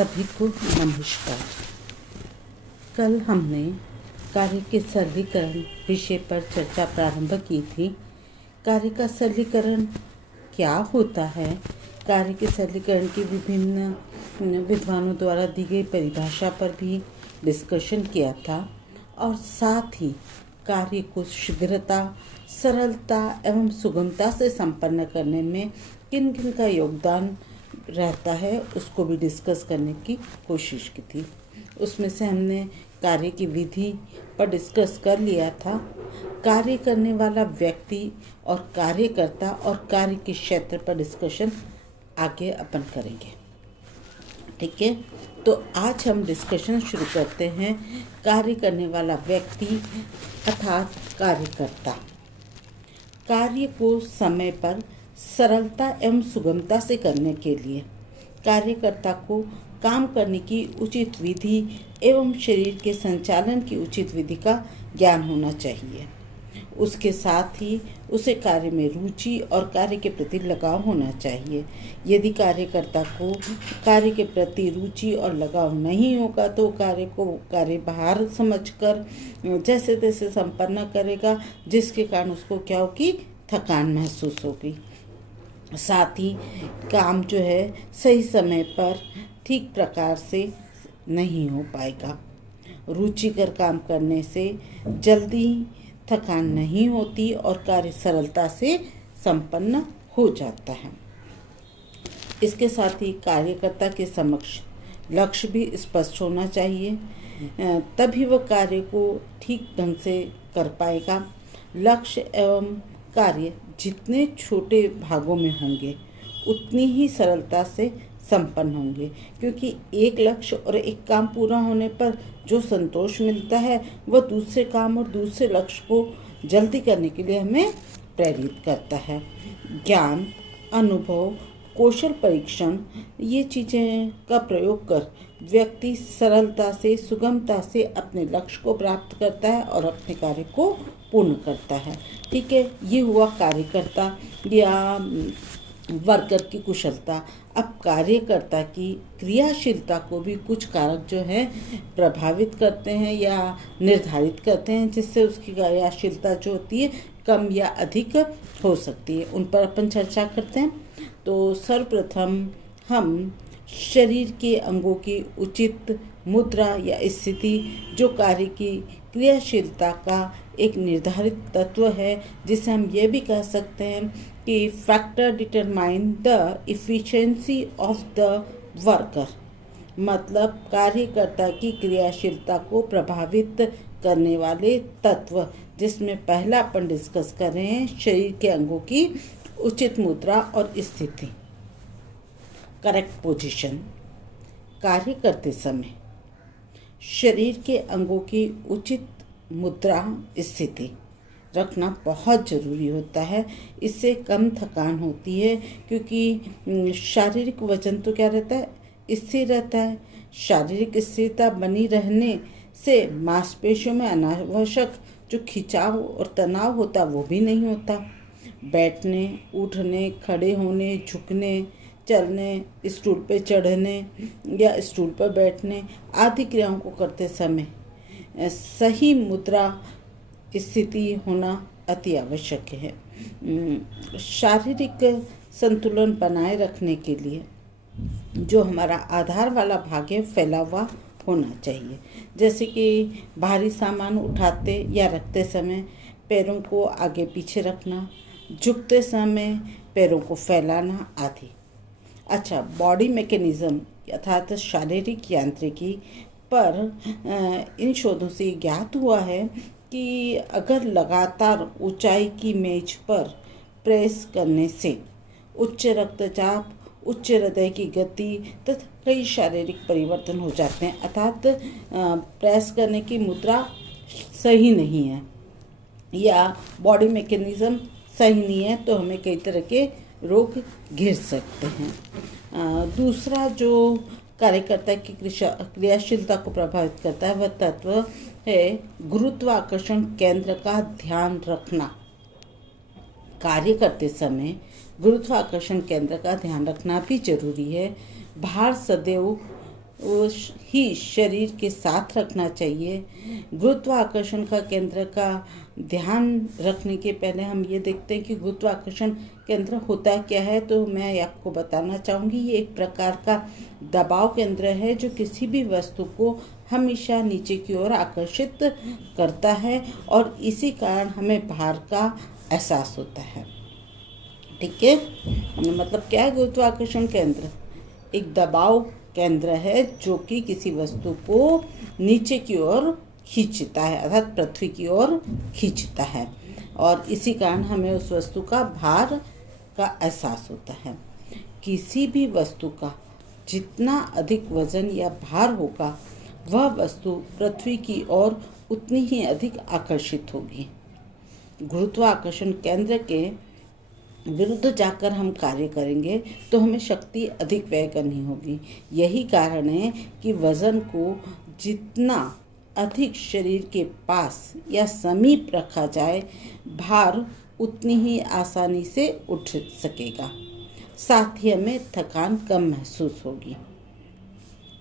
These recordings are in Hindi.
सभी को नमस्कार। कल हमने कार्य के सरलीकरण विषय पर चर्चा प्रारंभ की थी। कार्य का सरलीकरण क्या होता है, कार्य के सरलीकरण की विभिन्न विद्वानों द्वारा दी गई परिभाषा पर भी डिस्कशन किया था और साथ ही कार्य को शीघ्रता, सरलता एवं सुगमता से संपन्न करने में किन किन का योगदान रहता है उसको भी डिस्कस करने की कोशिश की थी। उसमें से हमने कार्य की विधि पर डिस्कस कर लिया था, कार्य करने वाला व्यक्ति और कार्यकर्ता और कार्य के क्षेत्र पर डिस्कशन आगे अपन करेंगे। ठीक है, तो आज हम डिस्कशन शुरू करते हैं कार्य करने वाला व्यक्ति अर्थात कार्यकर्ता। कार्य को समय पर सरलता एवं सुगमता से करने के लिए कार्यकर्ता को काम करने की उचित विधि एवं शरीर के संचालन की उचित विधि का ज्ञान होना चाहिए। उसके साथ ही उसे कार्य में रुचि और कार्य के प्रति लगाव होना चाहिए। यदि कार्यकर्ता को कार्य के प्रति रुचि और लगाव नहीं होगा तो कार्य को कार्यभार समझकर जैसे तैसे संपन्न करेगा, जिसके कारण उसको क्या होगी, थकान महसूस होगी। साथ ही काम जो है सही समय पर ठीक प्रकार से नहीं हो पाएगा। रुचिकर काम करने से जल्दी थकान नहीं होती और कार्य सरलता से संपन्न हो जाता है। इसके साथ ही कार्यकर्ता के समक्ष लक्ष्य भी स्पष्ट होना चाहिए, तभी वह कार्य को ठीक ढंग से कर पाएगा। लक्ष्य एवं कार्य जितने छोटे भागों में होंगे उतनी ही सरलता से संपन्न होंगे, क्योंकि एक लक्ष्य और एक काम पूरा होने पर जो संतोष मिलता है वह दूसरे काम और दूसरे लक्ष्य को जल्दी करने के लिए हमें प्रेरित करता है। ज्ञान, अनुभव, कौशल परीक्षण ये चीज़ें का प्रयोग कर व्यक्ति सरलता से, सुगमता से अपने लक्ष्य को प्राप्त करता है और अपने कार्य को पूर्ण करता है। ठीक है, ये हुआ कार्यकर्ता या वर्कर की कुशलता। अब कार्यकर्ता की क्रियाशीलता को भी कुछ कारक जो है प्रभावित करते हैं या निर्धारित करते हैं, जिससे उसकी क्रियाशीलता जो होती है कम या अधिक हो सकती है। उन पर अपन चर्चा करते हैं। तो सर्वप्रथम हम शरीर के अंगों की उचित मुद्रा या स्थिति, जो कार्य की क्रियाशीलता का एक निर्धारित तत्व है, जिसे हम ये भी कह सकते हैं कि factor determine the efficiency of the worker, मतलब कार्यकर्ता की क्रियाशीलता को प्रभावित करने वाले तत्व, जिसमें पहला अपन डिस्कस कर रहे हैं शरीर के अंगों की उचित मुद्रा और स्थिति, करेक्ट पोजीशन। कार्य करते समय शरीर के अंगों की उचित मुद्रा स्थिति रखना बहुत ज़रूरी होता है। इससे कम थकान होती है, क्योंकि शारीरिक वजन तो क्या रहता है, स्थिर रहता है। शारीरिक स्थिरता बनी रहने से मांसपेशियों में अनावश्यक जो खिंचाव और तनाव होता वो भी नहीं होता। बैठने, उठने, खड़े होने, झुकने, चलने, स्टूल पे चढ़ने या स्टूल पर बैठने आदि क्रियाओं को करते समय सही मुद्रा स्थिति होना अति आवश्यक है। शारीरिक संतुलन बनाए रखने के लिए जो हमारा आधार वाला भाग है फैला हुआ होना चाहिए। जैसे कि भारी सामान उठाते या रखते समय पैरों को आगे पीछे रखना, झुकते समय पैरों को फैलाना आदि। अच्छा, बॉडी मैकेनिज्म अर्थात शारीरिक यांत्रिकी पर इन शोधों से ज्ञात हुआ है कि अगर लगातार ऊंचाई की मेज पर प्रेस करने से उच्च रक्तचाप, उच्च हृदय की गति तथा कई शारीरिक परिवर्तन हो जाते हैं। अर्थात प्रेस करने की मुद्रा सही नहीं है या बॉडी मैकेनिज्म सही नहीं है तो हमें कई तरह के रोग घिर सकते हैं। दूसरा जो कार्यकर्ता की क्रियाशीलता को प्रभावित करता है वह तत्व है गुरुत्वाकर्षण केंद्र का ध्यान रखना। कार्य करते समय गुरुत्वाकर्षण केंद्र का ध्यान रखना भी जरूरी है। भार सदैव ही शरीर के साथ रखना चाहिए। गुरुत्वाकर्षण का केंद्र का ध्यान रखने के पहले हम ये देखते हैं कि गुरुत्वाकर्षण केंद्र होता क्या है। तो मैं आपको बताना चाहूँगी, ये एक प्रकार का दबाव केंद्र है जो किसी भी वस्तु को हमेशा नीचे की ओर आकर्षित करता है और इसी कारण हमें भार का एहसास होता है। ठीक है, मतलब क्या है गुरुत्वाकर्षण केंद्र? एक दबाव केंद्र है जो कि किसी वस्तु को नीचे की ओर खींचता है, अर्थात पृथ्वी की ओर खींचता है और इसी कारण हमें उस वस्तु का भार का एहसास होता है। किसी भी वस्तु का जितना अधिक वजन या भार होगा वह वस्तु पृथ्वी की ओर उतनी ही अधिक आकर्षित होगी। गुरुत्वाकर्षण केंद्र के विरुद्ध जाकर हम कार्य करेंगे तो हमें शक्ति अधिक व्यय करनी होगी। यही कारण है कि वजन को जितना अधिक शरीर के पास या समीप रखा जाए, भार उतनी ही आसानी से उठ सकेगा। साथ ही हमें थकान कम महसूस होगी।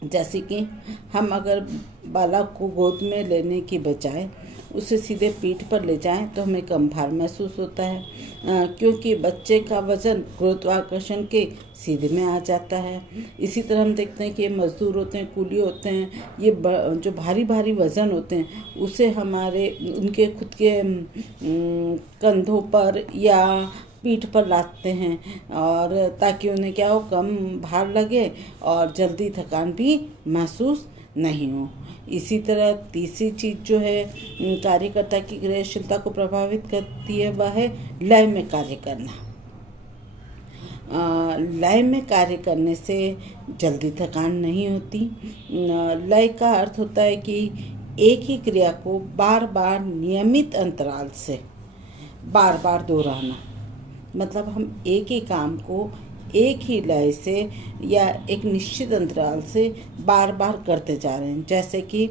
जैसे कि हम अगर बालक को गोद में लेने की बजाय उसे सीधे पीठ पर ले जाएं तो हमें कम भार महसूस होता है, क्योंकि बच्चे का वजन गुरुत्वाकर्षण के सीधे में आ जाता है। इसी तरह हम देखते हैं कि ये मजदूर होते हैं, कूली होते हैं, ये जो भारी भारी वजन होते हैं उसे हमारे उनके खुद के कंधों पर या पीठ पर लादते हैं और ताकि उन्हें क्या हो, कम भार लगे और जल्दी थकान भी महसूस नहीं हो। इसी तरह तीसरी चीज़ जो है कार्यकर्ता की क्रियाशीलता को प्रभावित करती है वह है लय में कार्य करना। लय में कार्य करने से जल्दी थकान नहीं होती। लय का अर्थ होता है कि एक ही क्रिया को बार बार नियमित अंतराल से बार बार दोहराना। मतलब हम एक ही काम को एक ही लय से या एक निश्चित अंतराल से बार बार करते जा रहे हैं। जैसे कि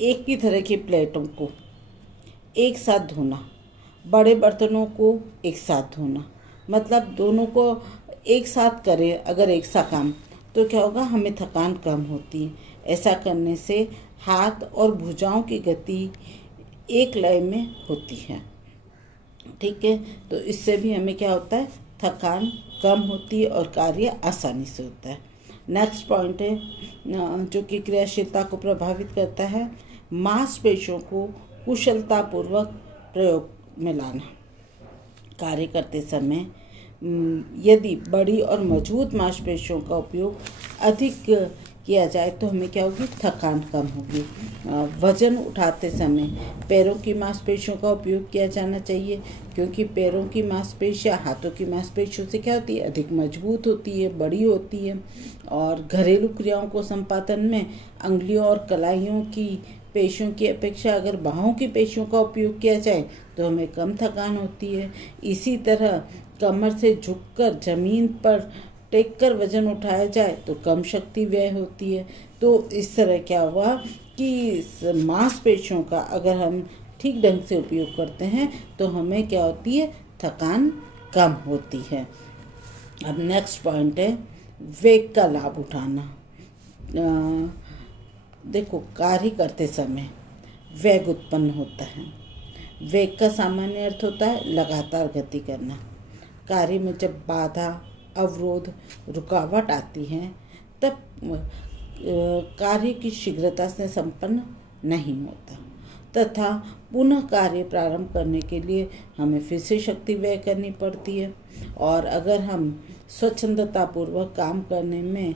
एक ही तरह की प्लेटों को एक साथ धोना, बड़े बर्तनों को एक साथ धोना, मतलब दोनों को एक साथ करें अगर एक सा काम तो क्या होगा, हमें थकान कम होती है। ऐसा करने से हाथ और भुजाओं की गति एक लय में होती है। ठीक है, तो इससे भी हमें क्या होता है, थकान कम होती है और कार्य आसानी से होता है। नेक्स्ट पॉइंट है जो कि क्रियाशीलता को प्रभावित करता है, मांसपेशियों को कुशलतापूर्वक प्रयोग में लाना। कार्य करते समय यदि बड़ी और मजबूत मांसपेशियों का उपयोग अधिक किया जाए तो हमें क्या होगी, थकान कम होगी। वजन उठाते समय पैरों की मांसपेशियों का उपयोग किया जाना चाहिए, क्योंकि पैरों की मांसपेशियां हाथों की मांसपेशियों से क्या होती है, अधिक मजबूत होती है, बड़ी होती है। और घरेलू क्रियाओं को संपादन में अंगुलियों और कलाइयों की पेशियों की अपेक्षा अगर बाहों की पेशियों का उपयोग किया जाए तो हमें कम थकान होती है। इसी तरह कमर से झुककर जमीन पर टेक कर वजन उठाया जाए तो कम शक्ति व्यय होती है। तो इस तरह क्या हुआ कि मांसपेशियों का अगर हम ठीक ढंग से उपयोग करते हैं तो हमें क्या होती है, थकान कम होती है। अब नेक्स्ट पॉइंट है वेग का लाभ उठाना। देखो, कार्य करते समय वेग उत्पन्न होता है। वेग का सामान्य अर्थ होता है लगातार गति करना। कार्य में जब बाधा, अवरोध, रुकावट आती है तब कार्य की शीघ्रता से संपन्न नहीं होता तथा पुनः कार्य प्रारंभ करने के लिए हमें फिर से शक्ति व्यय करनी पड़ती है। और अगर हम स्वच्छंदतापूर्वक काम करने में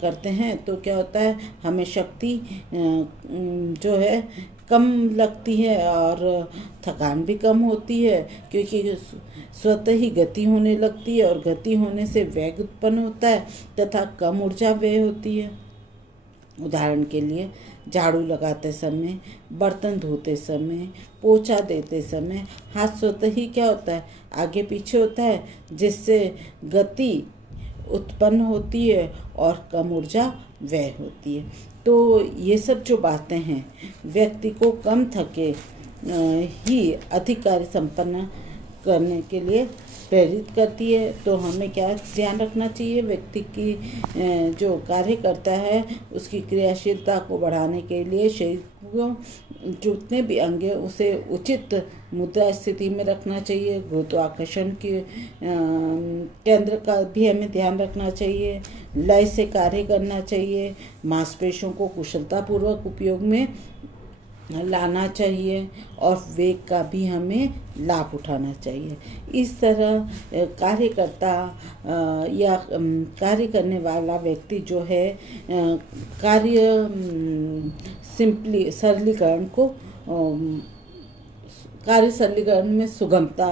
करते हैं तो क्या होता है, हमें शक्ति जो है कम लगती है और थकान भी कम होती है, क्योंकि स्वतः ही गति होने लगती है और गति होने से वेग उत्पन्न होता है तथा कम ऊर्जा व्यय होती है। उदाहरण के लिए झाड़ू लगाते समय, बर्तन धोते समय, पोछा देते समय हाथ स्वतः ही क्या होता है, आगे पीछे होता है, जिससे गति उत्पन्न होती है और कम ऊर्जा व्यय होती है। तो ये सब जो बातें हैं व्यक्ति को कम थके ही अधिक कार्य संपन्न करने के लिए प्रेरित करती है। तो हमें क्या ध्यान रखना चाहिए, व्यक्ति की जो कार्य करता है उसकी क्रियाशीलता को बढ़ाने के लिए शरीर को जितने भी अंग हैं उसे उचित मुद्रा स्थिति में रखना चाहिए। गुरुत्वाकर्षण के केंद्र का भी हमें ध्यान रखना चाहिए। लय से कार्य करना चाहिए। मांसपेशियों को कुशलतापूर्वक उपयोग में लाना चाहिए और वेग का भी हमें लाभ उठाना चाहिए। इस तरह कार्यकर्ता या कार्य करने वाला व्यक्ति जो है कार्य सरलीकरण में सुगमता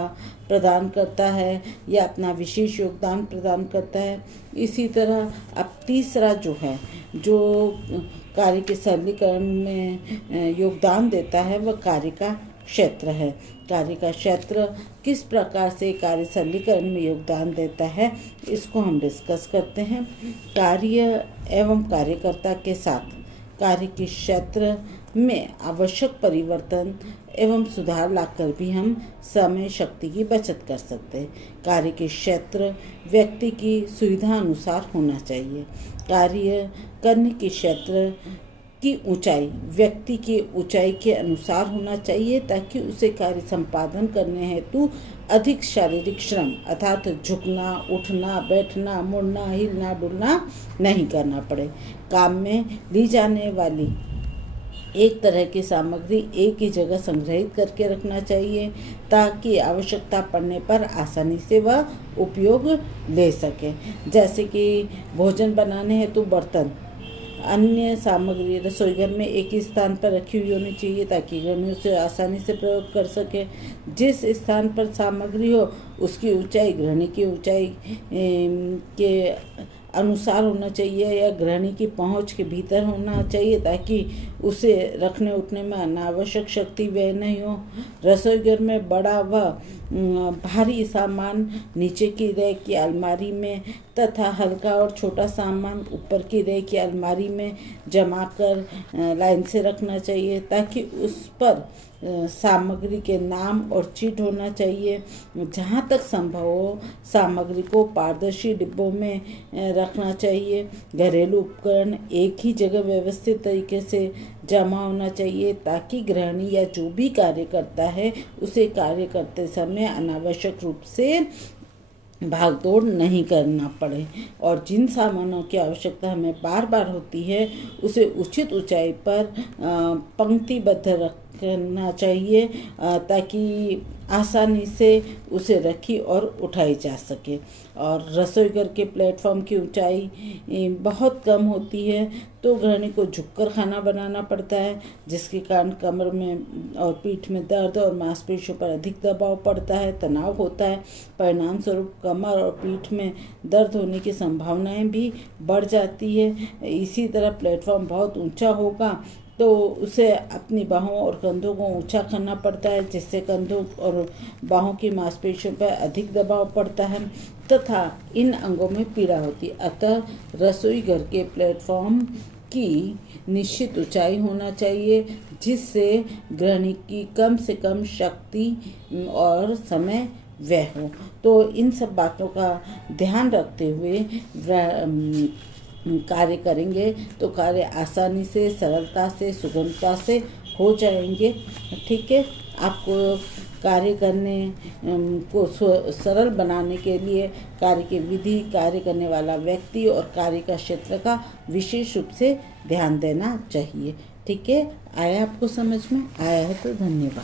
प्रदान करता है या अपना विशेष योगदान प्रदान करता है। इसी तरह अब तीसरा जो है, जो कार्य के सरलीकरण में योगदान देता है, वह कार्य का क्षेत्र है। कार्य का क्षेत्र किस प्रकार से कार्य सरलीकरण में योगदान देता है, इसको हम डिस्कस करते हैं। कार्य एवं कार्यकर्ता के साथ कार्य के क्षेत्र में आवश्यक परिवर्तन एवं सुधार लाकर भी हम समय शक्ति की बचत कर सकते हैं। कार्य के क्षेत्र व्यक्ति की सुविधा अनुसार होना चाहिए। कार्य करने के क्षेत्र की ऊंचाई व्यक्ति की ऊंचाई के अनुसार होना चाहिए, ताकि उसे कार्य संपादन करने हेतु अधिक शारीरिक श्रम अर्थात झुकना, उठना, बैठना, मुड़ना, हिलना डुलना नहीं करना पड़े। काम में ली जाने वाली एक तरह की सामग्री एक ही जगह संग्रहित करके रखना चाहिए, ताकि आवश्यकता पड़ने पर आसानी से वह उपयोग ले सके। जैसे कि भोजन बनाने हेतु बर्तन, अन्य सामग्री रसोईघर में एक ही स्थान पर रखी हुई होनी चाहिए, ताकि गृहिणी उसे आसानी से प्रयोग कर सके। जिस स्थान पर सामग्री हो उसकी ऊंचाई गृहिणी की ऊंचाई के अनुसार होना चाहिए या गृहिणी की पहुंच के भीतर होना चाहिए, ताकि उसे रखने उठने में अनावश्यक शक्ति व्यय नहीं हो। रसोईघर में बड़ा व भारी सामान नीचे की रैक की अलमारी में तथा हल्का और छोटा सामान ऊपर की रैक की अलमारी में जमा कर लाइन से रखना चाहिए, ताकि उस पर सामग्री के नाम और चीट होना चाहिए। जहाँ तक संभव हो सामग्री को पारदर्शी डिब्बों में रखना चाहिए। घरेलू उपकरण एक ही जगह व्यवस्थित तरीके से जमा होना चाहिए, ताकि गृहिणी या जो भी कार्य करता है उसे कार्य करते समय अनावश्यक रूप से भागदौड़ नहीं करना पड़े। और जिन सामानों की आवश्यकता हमें बार बार होती है उसे उचित ऊंचाई पर पंक्तिबद्ध रखना चाहिए, ताकि आसानी से उसे रखी और उठाई जा सके। और रसोईघर के प्लेटफॉर्म की ऊंचाई बहुत कम होती है, तो गृहिणी को झुककर खाना बनाना पड़ता है, जिसके कारण कमर में और पीठ में दर्द और मांसपेशियों पर अधिक दबाव पड़ता है, तनाव होता है। परिणाम स्वरूप कमर और पीठ में दर्द होने की संभावनाएं भी बढ़ जाती है। इसी तरह प्लेटफॉर्म बहुत ऊंचा होगा तो उसे अपनी बाहों और कंधों को ऊंचा करना पड़ता है, जिससे कंधों और बाहों की मांसपेशियों पर अधिक दबाव पड़ता है तथा इन अंगों में पीड़ा होती है। अतः रसोई घर के प्लेटफॉर्म की निश्चित ऊंचाई होना चाहिए, जिससे गृहिणी की कम से कम शक्ति और समय व्यय हो। तो इन सब बातों का ध्यान रखते हुए कार्य करेंगे तो कार्य आसानी से, सरलता से, सुगमता से हो जाएंगे। ठीक है, आपको कार्य करने को सरल बनाने के लिए कार्य की विधि, कार्य करने वाला व्यक्ति और कार्य का क्षेत्र का विशेष रूप से ध्यान देना चाहिए। ठीक है, आया आपको समझ में? आया है तो धन्यवाद।